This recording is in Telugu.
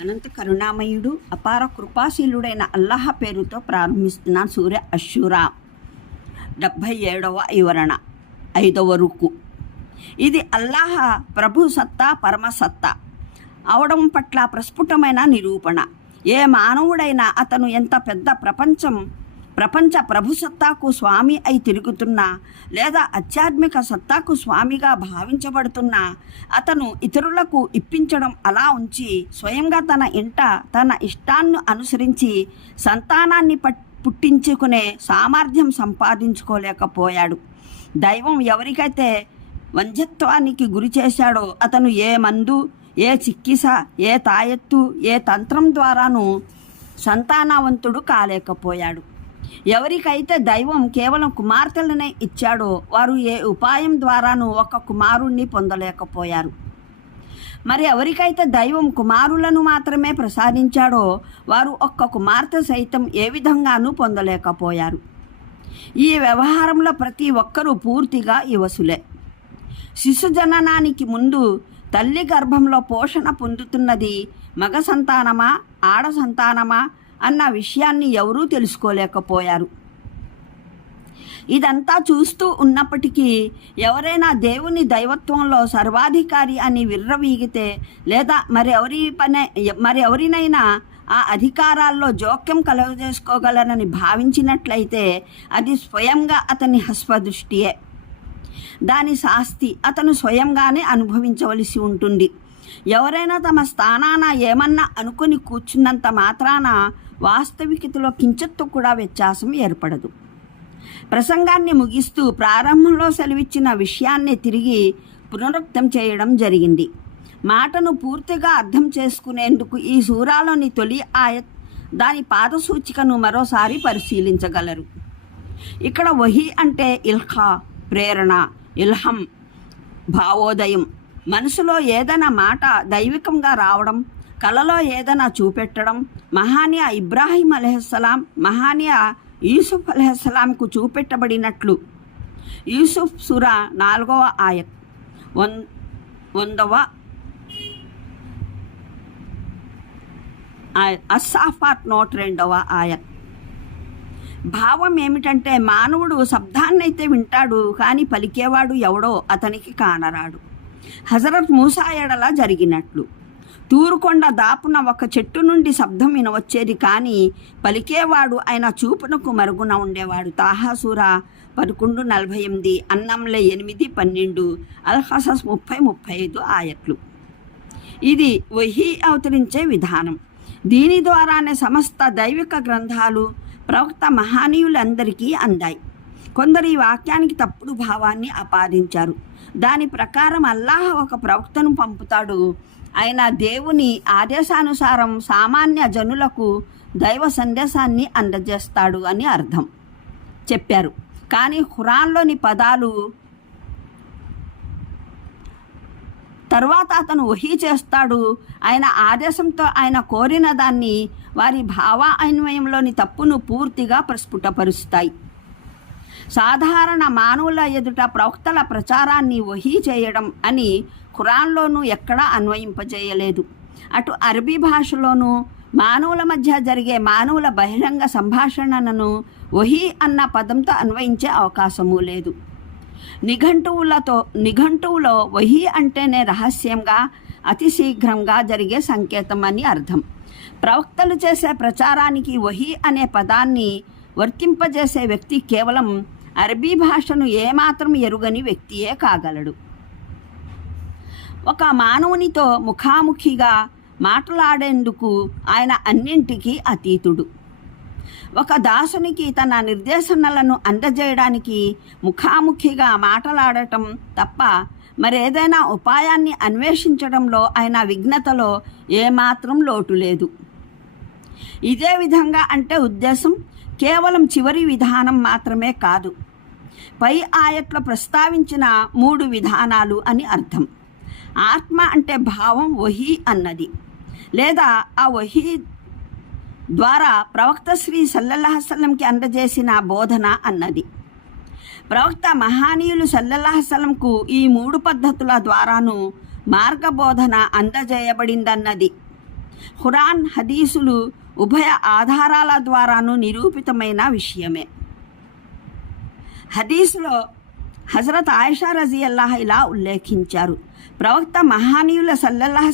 అనంత కరుణామయుడు అపార కృపాశీలుడైన అల్లాహ్ పేరుతో ప్రారంభిస్తున్నాను. సూర్య అష్షూరా 77వ వివరణ 5వ రుకు. ఇది అల్లాహ్ ప్రభు సత్తా పరమసత్తా అవడం పట్ల ప్రస్ఫుటమైన నిరూపణ. ఏ మానవుడైనా అతను ఎంత పెద్ద ప్రపంచ ప్రభు సత్తాకు స్వామి అయి తిరుగుతున్నా లేదా ఆధ్యాత్మిక సత్తాకు స్వామిగా భావించబడుతున్నా అతను ఇతరులకు ఇప్పించడం అలా ఉంచి స్వయంగా తన ఇష్టాన్ని అనుసరించి సంతానాన్ని పుట్టించుకునే సామర్థ్యం సంపాదించుకోలేకపోయాడు. దైవం ఎవరికైతే వంధ్యత్వానికి గురి చేశాడో అతను ఏ మందు, ఏ చికిత్స, ఏ తాయెత్తు, ఏ తంత్రం ద్వారానూ సంతానవంతుడు కాలేకపోయాడు. ఎవరికైతే దైవం కేవలం కుమార్తెలనే ఇచ్చాడో వారు ఏ ఉపాయం ద్వారానూ ఒక కుమారుణ్ణి పొందలేకపోయారు. మరి ఎవరికైతే దైవం కుమారులను మాత్రమే ప్రసాదించాడో వారు ఒక్క కుమార్తె సైతం ఏ విధంగానూ పొందలేకపోయారు. ఈ వ్యవహారంలో ప్రతి ఒక్కరూ పూర్తిగా యువసులే. శిశు జననానికి ముందు తల్లి గర్భంలో పోషణ పొందుతున్నది మగ సంతానమా ఆడ సంతానమా అన్న విషయాన్ని ఎవరూ తెలుసుకోలేకపోయారు. ఇదంతా చూస్తూ ఉన్నప్పటికీ ఎవరైనా దేవుని దైవత్వంలో సర్వాధికారి అని విర్రవీగితే లేదా మరెవరినైనా ఆ అధికారాల్లో జోక్యం కలుగజేసుకోగలరని భావించినట్లయితే అది స్వయంగా అతని హస్వదృష్టియే. దాని శాస్తి అతను స్వయంగానే అనుభవించవలసి ఉంటుంది. ఎవరైనా తమ స్థానాన ఏమన్నా అనుకుని కూర్చున్నంత మాత్రాన వాస్తవికతలో కించిత్తు కూడా వ్యత్యాసం ఏర్పడదు. ప్రసంగాన్ని ముగిస్తూ ప్రారంభంలో సెలవిచ్చిన విషయాన్ని తిరిగి పునరుక్తం చేయడం జరిగింది. మాటను పూర్తిగా అర్థం చేసుకునేందుకు ఈ సూరాలోని తొలి ఆయత్ దాని పాదసూచికను మరోసారి పరిశీలించగలరు. ఇక్కడ వహీ అంటే ఇల్ఖా, ప్రేరణ, ఇల్హం, భావోదయం. మనసులో ఏదైనా మాట దైవికంగా రావడం, కలలో ఏదైనా చూపెట్టడం. మహానీయ ఇబ్రాహీం అలైహిస్సలాం మహానీయ యూసుఫ్ అలైహిస్సలాంకు చూపెట్టబడినట్లు. యూసుఫ్ సూరా 4వ ఆయత్ 100వ అస్సాఫాత్ 102వ ఆయత్. భావం ఏమిటంటే మానవుడు శబ్దాన్నైతే వింటాడు కానీ పలికేవాడు ఎవడో అతనికి కానరాడు. హజరత్ మూసా ఎడల జరిగినట్లు. తూరుకొండ దాపున ఒక చెట్టు నుండి శబ్దం వినవచ్చేది కానీ పలికేవాడు ఆయన చూపునకు మరుగున ఉండేవాడు. తాహా సూరా 11:48, అన్నమ్లే 8:12, అల్-హసస్ 30-35 ఆయట్లు. ఇది వహీ అవతరించే విధానం. దీని ద్వారానే సమస్త దైవిక గ్రంథాలు ప్రవక్త మహానీయులందరికీ అందాయి. కొందరు ఈ వాక్యానికి తప్పుడు భావాన్ని ఆపాదించారు. దాని ప్రకారం అల్లాహ్ ఒక ప్రవక్తను పంపుతాడు, ఆయన దేవుని ఆదేశానుసారం సామాన్య జనులకు దైవ సందేశాన్ని అందజేస్తాడు అని అర్థం చెప్పారు. కానీ ఖురాన్లోని పదాలు తరువాత అతను వహీ చేస్తాడు, ఆయన ఆదేశంతో ఆయన కోరిన దాన్ని వారి భావాన్వయంలోని తప్పును పూర్తిగా ప్రస్ఫుటపరుస్తాయి. సాధారణ మానవుల ఎదుట ప్రవక్తల ప్రచారాన్ని వహీ చేయడం అని ఖురాన్లోనూ ఎక్కడా అన్వయింపజేయలేదు. అటు అరబీ భాషలోనూ మానవుల మధ్య జరిగే మానవుల బహిరంగ సంభాషణను వహీ అన్న పదంతో అన్వయించే అవకాశమూ లేదు. నిఘంటువులో వహీ అంటేనే రహస్యంగా అతి శీఘ్రంగా జరిగే సంకేతం అని అర్థం. ప్రవక్తలు చేసే ప్రచారానికి వహీ అనే పదాన్ని వర్తింపజేసే వ్యక్తి కేవలం అరబీ భాషను ఏమాత్రం ఎరుగని వ్యక్తియే కాగలడు. ఒక మానవునితో ముఖాముఖిగా మాట్లాడేందుకు ఆయన అన్నింటికీ అతీతుడు. ఒక దాసునికి తన నిర్దేశనలను అందజేయడానికి ముఖాముఖిగా మాట్లాడటం తప్ప మరేదైనా ఉపాయాన్ని అన్వేషించడంలో ఆయన విఘ్నతలో ఏమాత్రం లోటు లేదు. ఇదే విధంగా అంటే ఉద్దేశం కేవలం చివరి విధానం మాత్రమే కాదు, పై ఆయట్లో ప్రస్తావించిన 3 విధానాలు అని అర్థం. ఆత్మ అంటే భావం వహీ అన్నది, లేదా ఆ వహీ ద్వారా ప్రవక్త శ్రీ సల్లల్లాహు అలైహి వసల్లంకి అందజేసిన బోధన అన్నది. ప్రవక్త మహానీయులు సల్లల్లాహు అలైహి వసల్లంకు ఈ 3 పద్ధతుల ద్వారాను మార్గబోధన అందజేయబడిందన్నది. ఖురాన్ హదీసులు ఉభయ ఆధారాల ద్వారాను నిరూపితమైన విషయమే. హదీసులో హజరత్ ఆయిషా రజియల్లాహ్ ఇలా ఉల్లేఖించారు, ప్రవక్త మహానీయుల సల్లల్లాహు